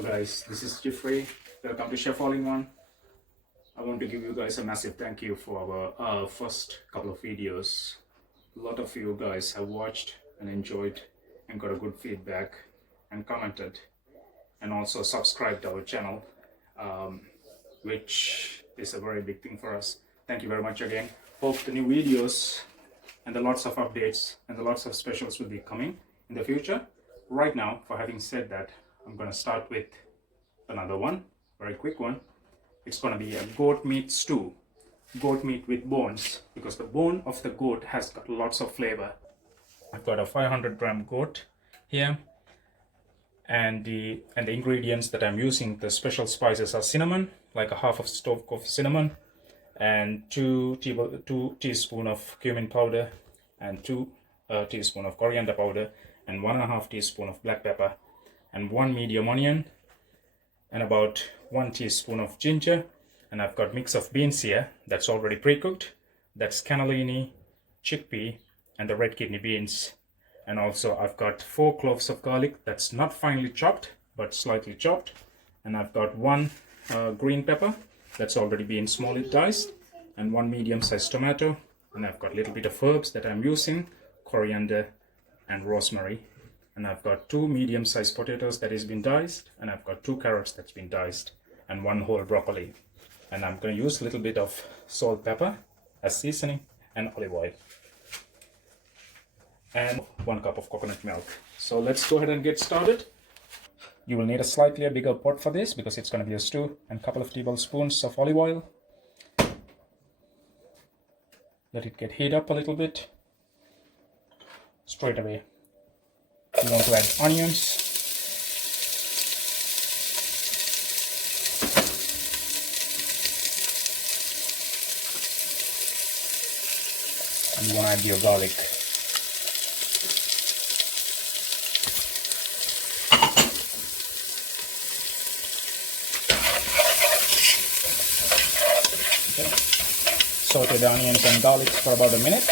Hello guys, this is Jeffrey. Welcome to Chef All-in-One. I want to give you guys a massive thank you for our first couple of videos. A lot of you guys have watched and enjoyed and got a good feedback and commented and also subscribed to our channel, which is a very big thing for us. Thank you very much again. Hope the new videos and the lots of updates and the lots of specials will be coming in the future. Right now, for having said that, I'm going to start with another one, very quick one. It's going to be a goat meat stew, goat meat with bones, because the bone of the goat has got lots of flavor. I've got a 500-gram goat here, and the ingredients that I'm using, the special spices are cinnamon, like a half of stove of cinnamon, and 2 teaspoons of cumin powder, and 2 teaspoons of coriander powder, and 1.5 teaspoons of black pepper, and 1 medium onion, and about 1 teaspoon of ginger. And I've got mix of beans here that's already pre-cooked. That's cannellini, chickpea, and the red kidney beans. And also I've got 4 cloves of garlic that's not finely chopped but slightly chopped. And I've got 1 green pepper that's already been small diced, and 1 medium-sized tomato. And I've got a little bit of herbs that I'm using, coriander and rosemary. And I've got 2 medium-sized potatoes that has been diced, and I've got 2 carrots that's been diced, and 1 whole broccoli. And I'm going to use a little bit of salt, pepper as seasoning, and olive oil, and 1 cup of coconut milk. So let's go ahead and get started. You will need a slightly bigger pot for this because it's going to be a stew, and a couple of tablespoons of olive oil. Let it get heat up a little bit. Straight away you want to add onions, and you want to add your garlic. Okay. Saute the onions and garlic for about a minute.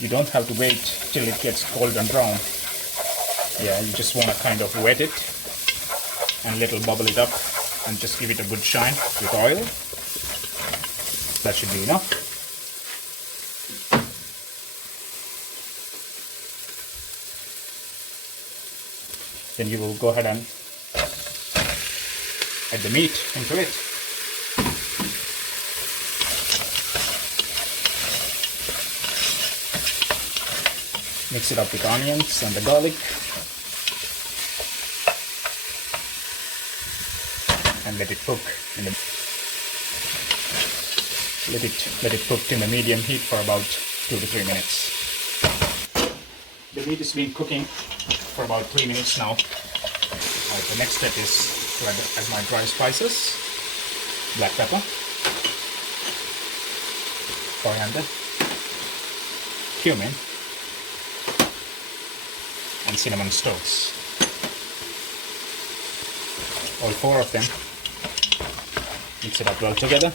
You don't have to wait till it gets golden brown. Yeah, you just want to kind of wet it and little bubble it up and just give it a good shine with oil. That should be enough. Then you will go ahead and add the meat into it. Mix it up with onions and the garlic, and let it cook in the let it cook in the medium heat for about 2 to 3 minutes. The meat has been cooking for about 3 minutes now. The next step is to add my dry spices: black pepper, coriander, cumin, and cinnamon stalks. All 4 of them. Mix it up well together.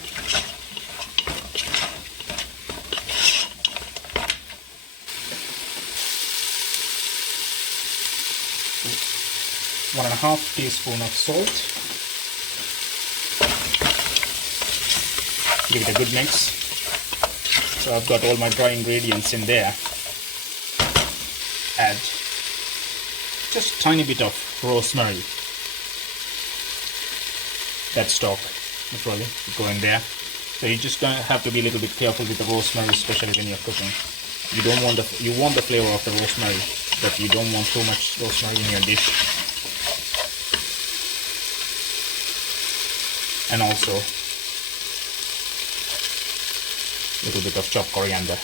One and a half teaspoon of salt. Give it a good mix. So I've got all my dry ingredients in there. Add just a tiny bit of rosemary. That stalk is really going there. So you're just gonna have to be a little bit careful with the rosemary, especially when you're cooking. You want the flavor of the rosemary, but you don't want too much rosemary in your dish. And also a little bit of chopped coriander.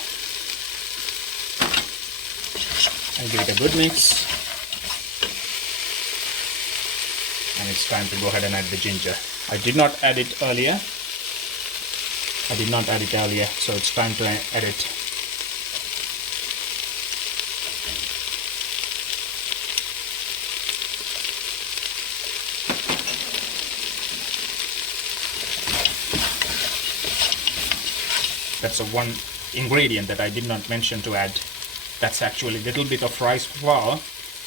And give it a good mix. And it's time to go ahead and add the ginger. I did not add it earlier. So it's time to add it. That's one ingredient that I did not mention to add. That's actually a little bit of rice flour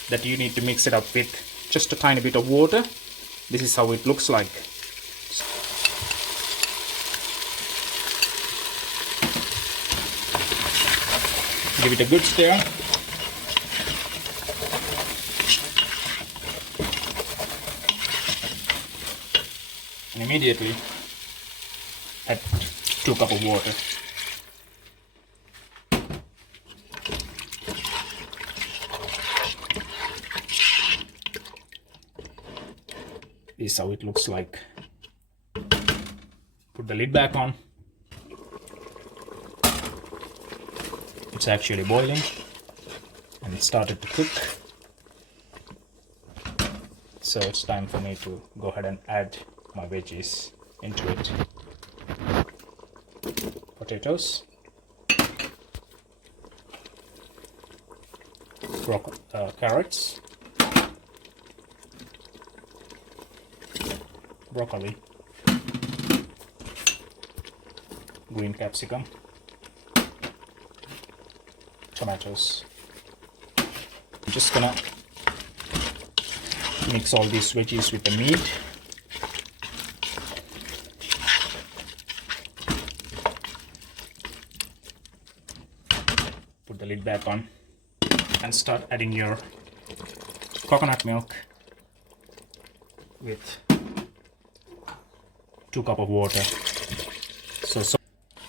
that you need to mix it up with just a tiny bit of water. This is how it looks like. Give it a good stir. And immediately add 2 cups of water. This is how it looks like. Put the lid back on. It's actually boiling and it started to cook. So it's time for me to go ahead and add my veggies into it. Potatoes, carrots, broccoli, green capsicum, tomatoes. I'm just gonna mix all these veggies with the meat. Put the lid back on and start adding your coconut milk with 2 cups of water.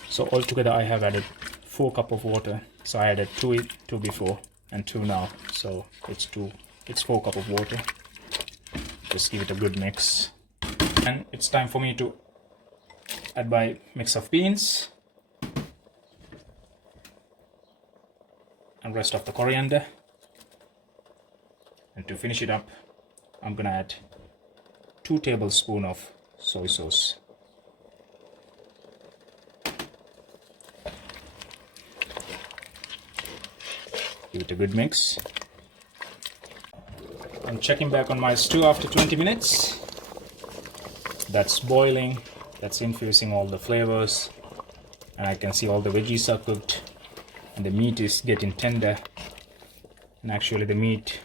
So altogether I have added 4 cups of water. So I added 2 before and 2 now. So it's 4 cups of water. Just give it a good mix. And it's time for me to add my mix of beans and rest of the coriander. And to finish it up, I'm gonna add 2 tablespoons of soy sauce. Give it a good mix. I'm checking back on my stew after 20 minutes. That's boiling, that's infusing all the flavors, and I can see all the veggies are cooked and the meat is getting tender. And actually the meat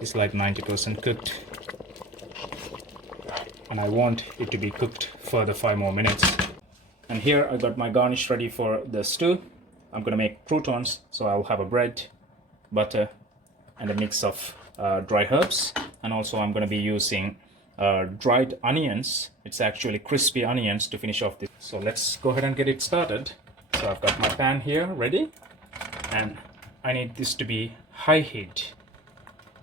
is like 90% cooked, and I want it to be cooked further 5 more minutes. And here I got my garnish ready for the stew. I'm gonna make croutons, so I'll have a bread, butter, and a mix of dry herbs. And also I'm gonna be using dried onions. It's actually crispy onions to finish off this. So let's go ahead and get it started. So I've got my pan here ready, and I need this to be high heat.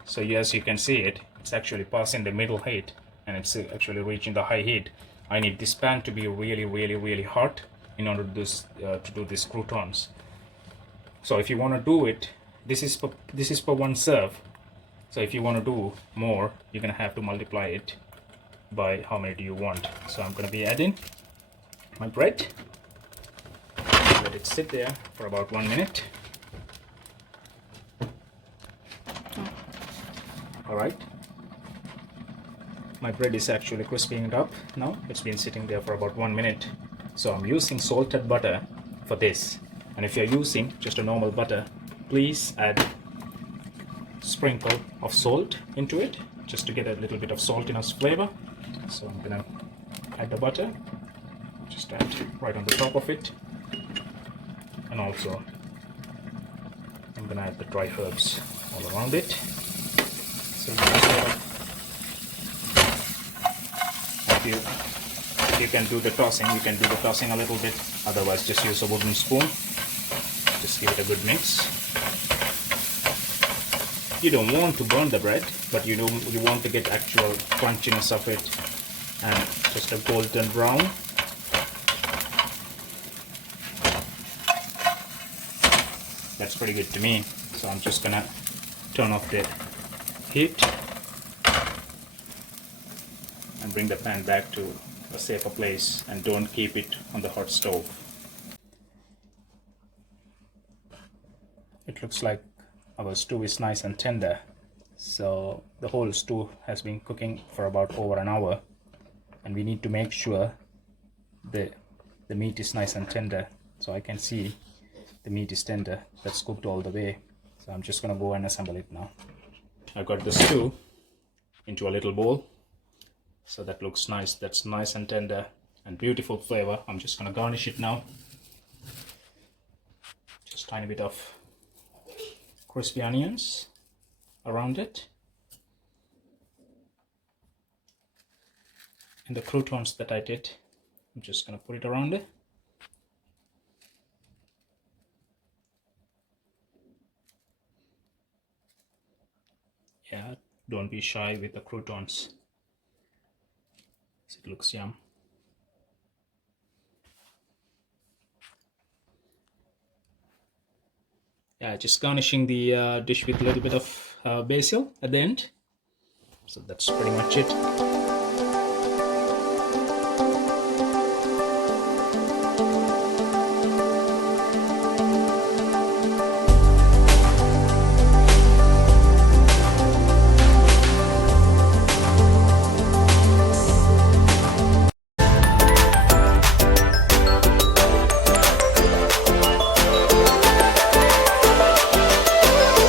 So as you can see it's actually passing the middle heat and it's actually reaching the high heat. I need this pan to be really hot in order to do these croutons. So if you want to do it, this is for 1 serve. So if you want to do more, you're gonna have to multiply it by how many do you want. So I'm gonna be adding my bread. Let it sit there for about 1 minute. All right. My bread is actually crisping it up now. It's been sitting there for about 1 minute. So I'm using salted butter for this. And if you're using just a normal butter, please add a sprinkle of salt into it, just to get a little bit of saltiness flavor. So I'm gonna add the butter, just add right on the top of it. And also I'm gonna add the dry herbs all around it. So if you can do the tossing, you can do the tossing a little bit. Otherwise, just use a wooden spoon. Just give it a good mix. You don't want to burn the bread, but you want to get actual crunchiness of it and just a golden brown. That's pretty good to me. So I'm just gonna turn off the heat and bring the pan back to a safer place, and don't keep it on the hot stove. It looks like our stew is nice and tender. So the whole stew has been cooking for about over an hour, and we need to make sure the meat is nice and tender. So I can see the meat is tender, that's cooked all the way. So I'm just gonna go and assemble it now. I got the stew into a little bowl, so that looks nice. That's nice and tender and beautiful flavor. I'm just gonna garnish it now. Just tiny bit of crispy onions around it, and the croutons that I did, I'm just gonna put it around it. Yeah, don't be shy with the croutons. It looks yum. Yeah, just garnishing the dish with a little bit of basil at the end. So that's pretty much it.